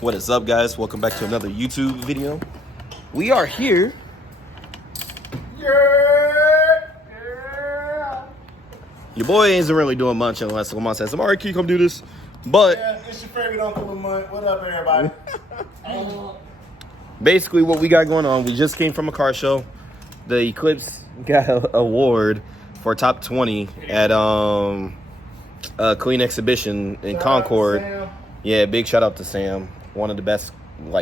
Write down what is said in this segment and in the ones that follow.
What is up, guys? Welcome back to another YouTube video. We are here. Yeah. Your boy isn't really doing much unless Lamont says, "Alright, can you come do this?" But Yeah, it's your favorite Uncle Lamont. What up, everybody? basically, what we got going on, we just came from a car show. The Eclipse got an award for top 20 at Clean Exhibition in Concord. Sam. Yeah, big shout out to Sam, one of the best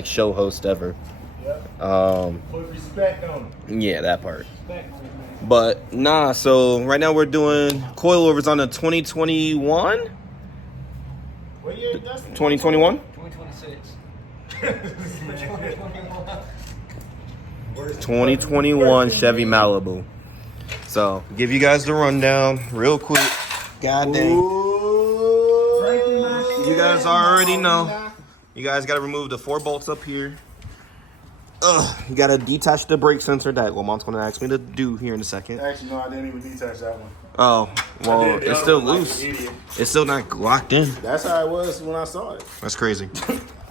show hosts ever. Yep. Put respect on him. Yeah, that part. Respect on him, man. But nah, so right now we're doing coilovers on the 2021, What year is Dustin? 2021, 2026. 2021 Chevy Malibu. So give you guys the rundown real quick. God dang. You guys already know. You guys got to remove the 4 bolts up here. You got to detach the brake sensor that Lamont's going to ask me to do here in a second. Actually, no, I didn't even detach that one. Oh, well, I did the it's other still one like loose. an idiot. It's still not locked in. That's how it was when I saw it. That's crazy.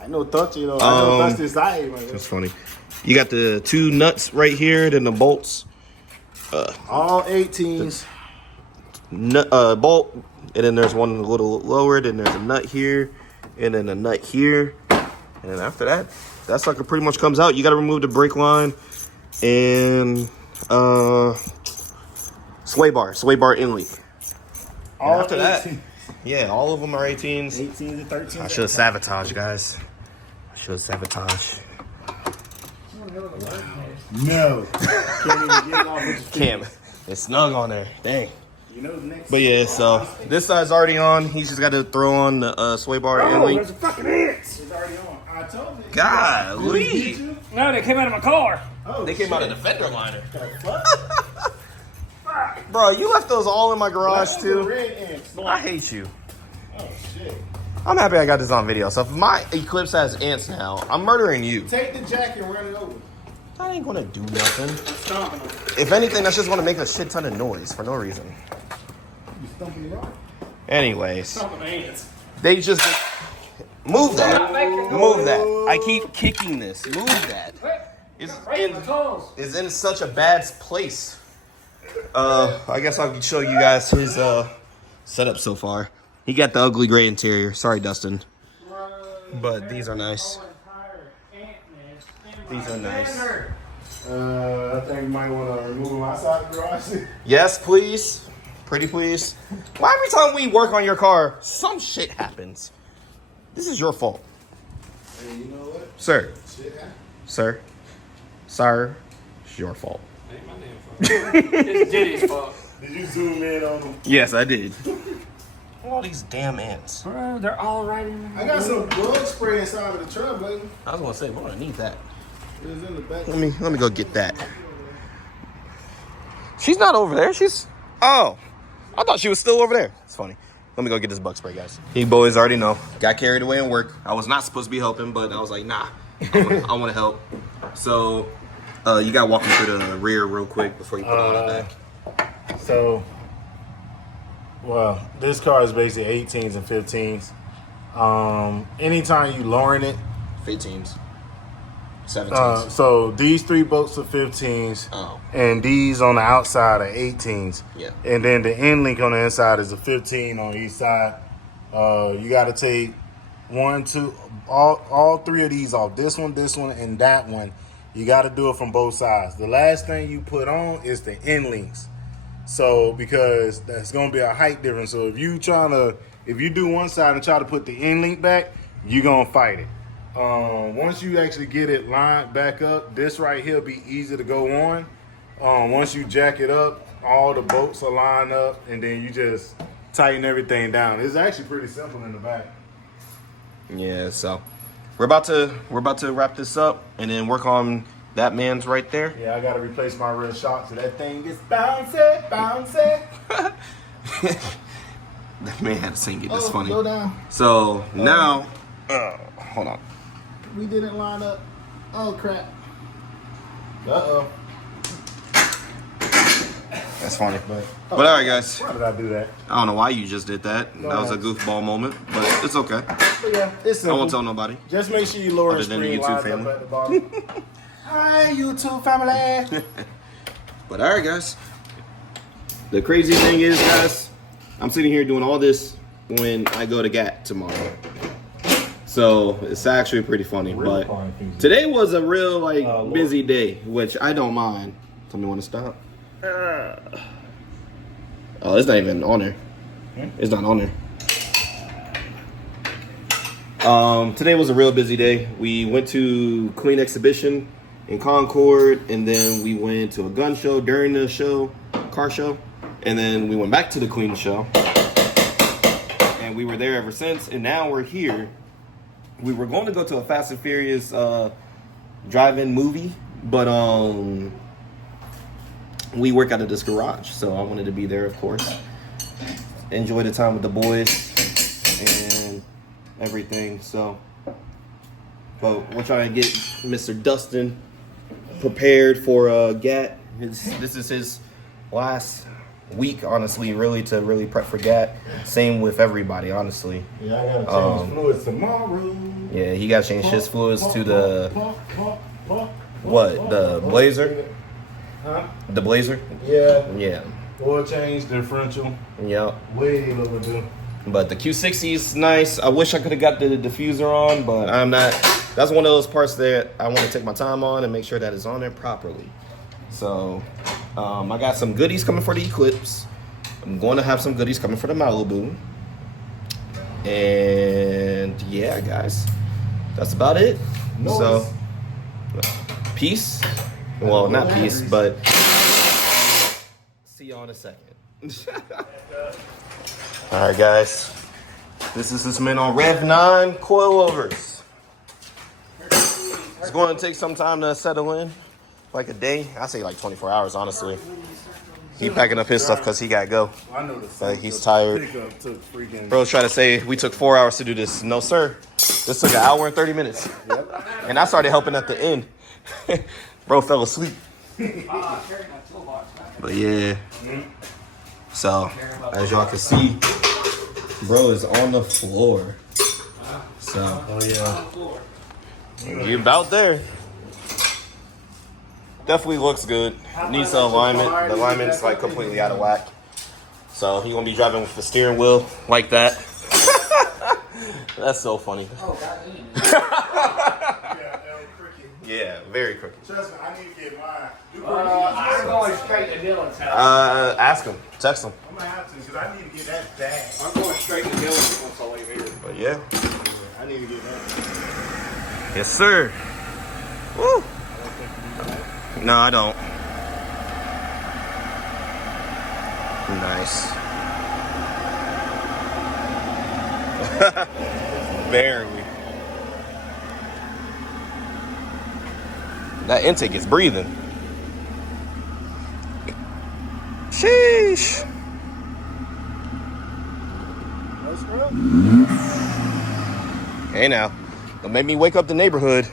I know touch it though. I know touch this side. That's funny. You got the 2 nuts right here, then the bolts. All 18s. Bolt, and then there's one a little lower, then there's a nut here, and then a nut here. And then after that, that sucker pretty much comes out. You got to remove the brake line and sway bar inlet. All After that, 18s. yeah, all of them are 18s. 18s and 13s. I should have sabotaged, guys. I should have sabotaged. No. Can't even get it off with your feet. Cam, it's snug on there. Dang. You know the next. But yeah, so this side's already on. He's just got to throw on the sway bar Oh, inlet. there's a fucking ants. It's already on. I told you. Golly. Did you? No, they came out of my car. Oh, They came out of the fender liner. What? Bro, you left those all in my garage The too. red ants. I hate you. Oh shit. I'm happy I got this on video. So if my Eclipse has ants now, I'm murdering you. Take the jacket and run it over. That ain't gonna do nothing. Stomping them. If anything, that's just gonna make a shit ton of noise for no reason. You stumping the rock. Anyways, Stomping ants. they just move that. Move Move that. I keep kicking this. Move that. It's Right in, my toes. is in such a bad place. I guess I'll show you guys his setup so far. He got the ugly gray interior. Sorry, Dustin. But these are nice. These are nice. I think you might want to remove them outside the garage. Yes, please. Pretty please. Why every time we work on your car, some shit happens? This is your fault. Hey, you know what? Sir. Shit happens. Sir. It's your fault. Ain't my damn fault. It's Diddy's fault. Did you zoom in on them? Yes, I did. All these damn ants. Bro, they're all right in I got some bug spray inside of the truck, baby. I was gonna say, we're gonna need that. It was in the back. Let me go get that. She's not over there. Oh, I thought she was still over there. It's funny. Let me go get this bug spray, guys. You boys already know. Got carried away in work. I was not supposed to be helping, but I was like, nah, I want to help. So, you got to walk me through the rear real quick before you put all that back. So, well, this car is basically 18s and 15s. Anytime you lowering it, 15s. 17s. so these 3 bolts are 15s, Oh. and these on the outside are 18s. Yeah. And then the end link on the inside is a 15 on each side. You got to take 1, 2, all 3 of these off. This one, and that one. You got to do it from both sides. The last thing you put on is the end links. So because that's going to be a height difference. So if you do one side and try to put the end link back, you're going to fight it. Once you actually get it lined back up, this right here be easy to go on. Once you jack it up, all the bolts are lined up, and then you just tighten everything down. It's actually pretty simple in the back. Yeah, so we're about to wrap this up and then work on that man's right there. Yeah, I got to replace my rear shock so that thing gets bouncy. That man had to sing it. That's funny. Go down. So now, hold on. We didn't line up. Oh, crap. Uh-oh. That's funny. But all right, guys. Why did I do that? I don't know why you just did that. That was a goofball moment. But It's okay. But yeah, it's I simple. won't tell nobody. Just make sure you lower the Other than the screen YouTube lines family. up at the bottom. Hi, YouTube family. But all right, guys. The crazy thing is, guys, I'm sitting here doing all this when I go to GAT tomorrow. So it's actually pretty funny. But today was a real busy day, which I don't mind. Tell me when to stop. Oh, it's not even on there. It's not on there. Today was a real busy day. We went to Queen Exhibition in Concord, and then we went to a gun show during the show, car show, and then we went back to the Queen show, and we were there ever since, and now we're here. We were going to go to a Fast and Furious drive-in movie, but we work out of this garage, so I wanted to be there, of course. Enjoy the time with the boys and everything. So, but we're trying to get Mr. Dustin prepared for GAT. This is his last week, honestly, to really prep for GAT. Same with everybody, honestly. Yeah, I gotta change fluids tomorrow. Yeah, he gotta change his fluids to the what? The Blazer? Huh? The Blazer? Yeah. Yeah. Oil change, differential. Yep. Way little bit. But the Q60 is nice. I wish I could have got the diffuser on, but I'm not. That's one of those parts that I want to take my time on and make sure that it's on there properly. So I got some goodies coming for the Eclipse. I'm going to have some goodies coming for the Malibu. And yeah, guys, that's about it. Noise. So peace. Well, not peace, but see y'all in a second. All right, guys. This is this man on Rev 9 coilovers. It's going to take some time to settle in, like a day. I say like 24 hours, honestly. He packing up his stuff because he got to go. I know the Like he's tired. pickup took freaking. Bro's trying to say we took 4 hours to do this. No, sir. This took 1 hour and 30 minutes. Yep. And I started helping at the end. Bro fell asleep. But yeah. So, as y'all can see, bro is on the floor. So, Oh yeah. you about there. Definitely looks good. Needs the alignment. The alignment's like completely out of whack. So he gonna be driving with the steering wheel like that. That's so funny. Yeah, very crooked. Trust me, I need to get mine. I'm going straight to Dylan's house. Ask him. Text him. I'm gonna have to because I need to get that bag. I'm going straight to Dylan's once I leave here. But yeah. I need to get that. Yes, sir. Woo. No, I don't. Nice. Barely. That intake is breathing. Sheesh. Hey now, don't make me wake up the neighborhood.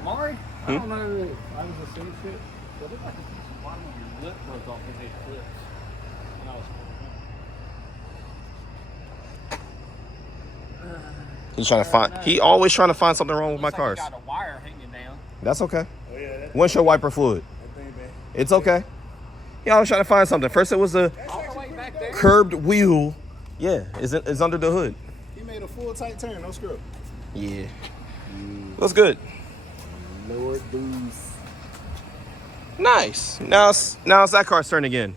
Amari? I don't know. I was just seeing shit. But it like the bottom of your lip broke off in these clips. And I was He's trying to find. He always trying to find something wrong with my looks like cars. you got a wire hanging down. That's okay. Oh yeah, that Windshield wiper fluid. thing, man. It's okay. He always trying to find something. First it was a All the way back there. curbed wheel. Yeah, it's under the hood. He made a full tight turn, no screw. Yeah. Looks good. Lord boost. Nice. Now it's that car's turn again.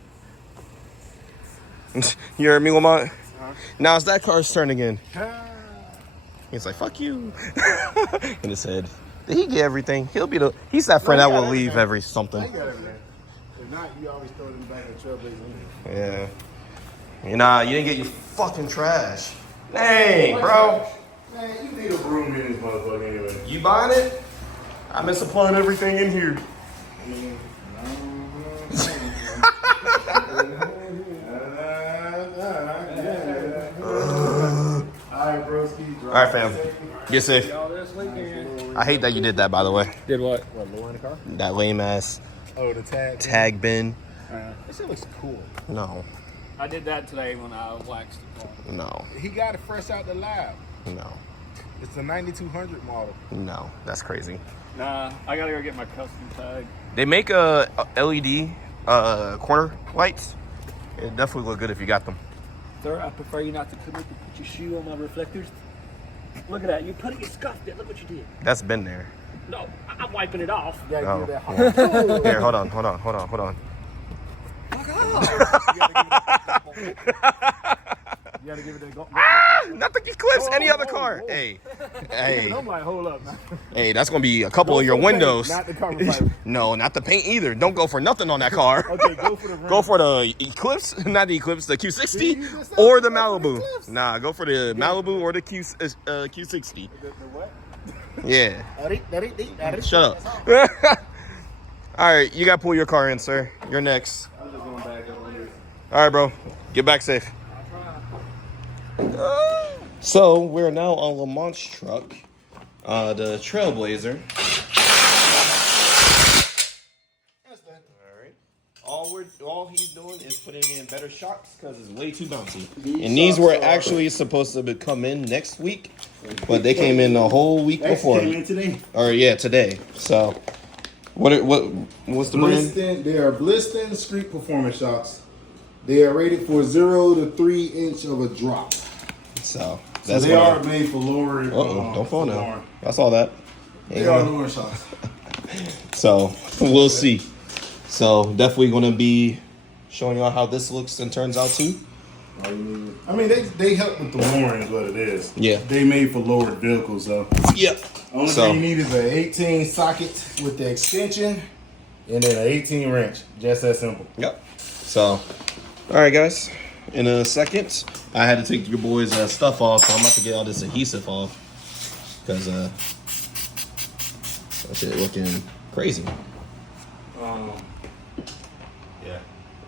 You heard me, Lamont? Now it's that car's turn again. He's like, fuck you. In his head. Did he get everything? He's that friend that will leave every something. I got everything. If not, you always throw them back in the trailblazer. Yeah. You didn't get your fucking trash. Dang, bro. Man, you need a broom in this motherfucker anyway. You buying it? I've been supplying everything in here. Alright, broski. All right, fam. Get safe. All this weekend. I hate that you did that, by the way. Did what? What, low in the car? That lame ass Oh, the tag. tag bin. This shit looks cool. No. I did that today when I waxed the car. No, He got it fresh out the lab. no, It's a 9200 model. no. That's crazy. Nah, I gotta go get my custom tag. They make LED corner lights. It definitely look good if you got them. Sir, I prefer you not to come up and put your shoe on my reflectors. Look at that. You put it, you scuffed it. Look what you did. That's been there. No, I'm wiping it off. You gotta Oh, give that yeah. hard. Here, hold on. Fuck off. You gotta give it that go. Not the Eclipse, any other car. Hey, hey, I'm like, hold up, man. hey, that's gonna be a couple of your for the paint, windows. not the carbon fiber. No, not the paint either. Don't go for nothing on that car. Okay, go for the rim. Go for the Eclipse, not the Eclipse, the Q60 you just said or the go for the Malibu. Eclipse. Nah, go for the Malibu or the Q60. The what? Yeah. Shut Shut up. All right, you gotta pull your car in, sir. You're next. I'm just going back over here. All right, bro. Get back safe. So we're now on Lamont's truck, the Trailblazer. All he's doing is putting in better shocks because it's way too bouncy. And these were actually supposed to come in next week, but they came in a whole week before. Came in today. Or yeah, today. So what's the brand? Bliston, they are Bliston Street Performance shocks. They are rated for 0 to 3 inch of a drop. So So that's they what are made for lowering. don't fall now. lowering. I saw that. They are lowering shocks. So we'll see. So definitely gonna be showing y'all how this looks and turns out too. I mean, they help with the lowering is what it is. Yeah. They made for lowered vehicles, so. Yep. Only thing you need is an 18 socket with the extension and then an 18 wrench. Just that simple. Yep. So, all right, guys. In a second, I had to take your boys' stuff off. So I'm about to get all this adhesive off because that shit looking crazy. Yeah.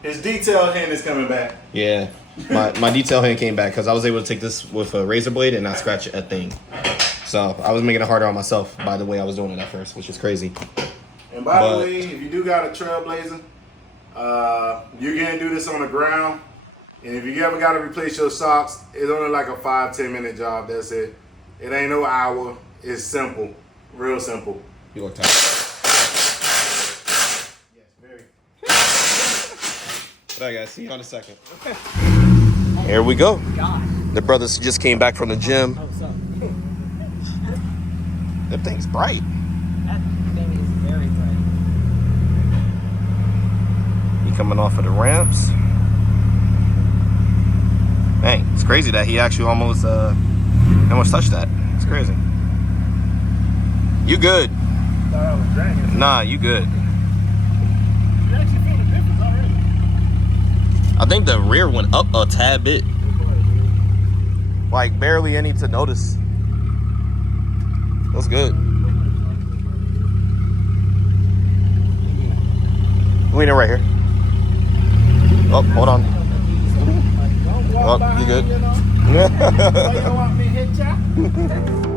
His detail hand is coming back. Yeah. My detail hand came back because I was able to take this with a razor blade and not scratch a thing. So I was making it harder on myself by the way I was doing it at first, which is crazy. And by the way, if you do got a Trailblazer, you can do this on the ground. And if you ever got to replace your shocks, it's only like a 5-10 minute job. That's it. It ain't no hour. It's simple. Real simple. You look tired. Yes, very. All right, guys. See you in a second. Here we go. The brothers just came back from the gym. What's up? That thing's bright. That thing is very bright. He coming off of the ramps. Dang, it's crazy that he actually almost touched that. It's crazy. You good? Thought I was dragging. Nah, you good. You actually feel the difference already. I think the rear went up a tad bit. Like barely any to notice. That's good. Lean it right here. Oh, hold on. Oh, you good? You know? You don't want me to hit ya?